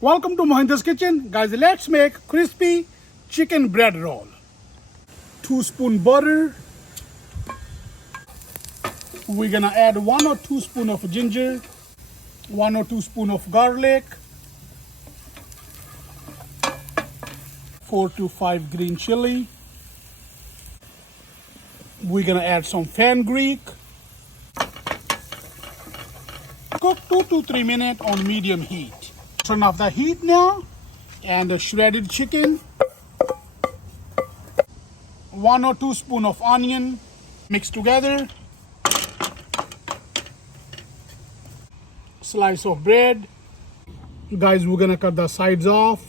Welcome to Mohinder's Kitchen. Guys, let's make crispy chicken bread roll. 2 spoon butter. We're gonna add 1 or 2 spoon of ginger, 1 or 2 spoon of garlic, 4 to 5 green chili. We're gonna add some fenugreek. Cook 2 to 3 minutes on medium heat. Turn off the heat now, and the shredded chicken, 1 or 2 spoon of onion, mix together, slice of bread. Guys, we're gonna cut the sides off.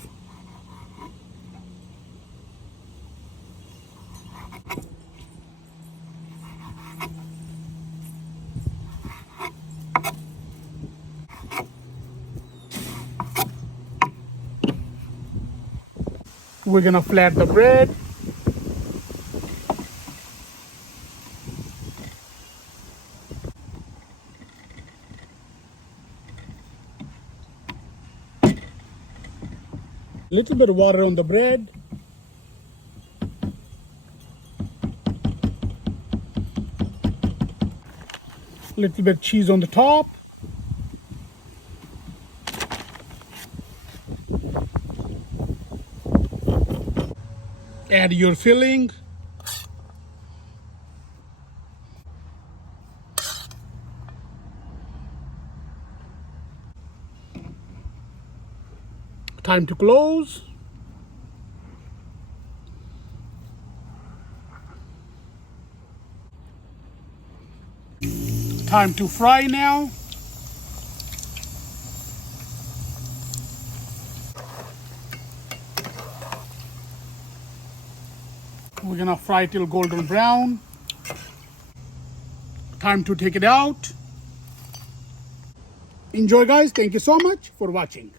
We're gonna flat the bread. Little bit of water on the bread. Little bit cheese on the top. Add your filling. Time to close. Time to fry now. We're gonna fry till golden brown. Time to take it out. Enjoy, guys. Thank you so much for watching.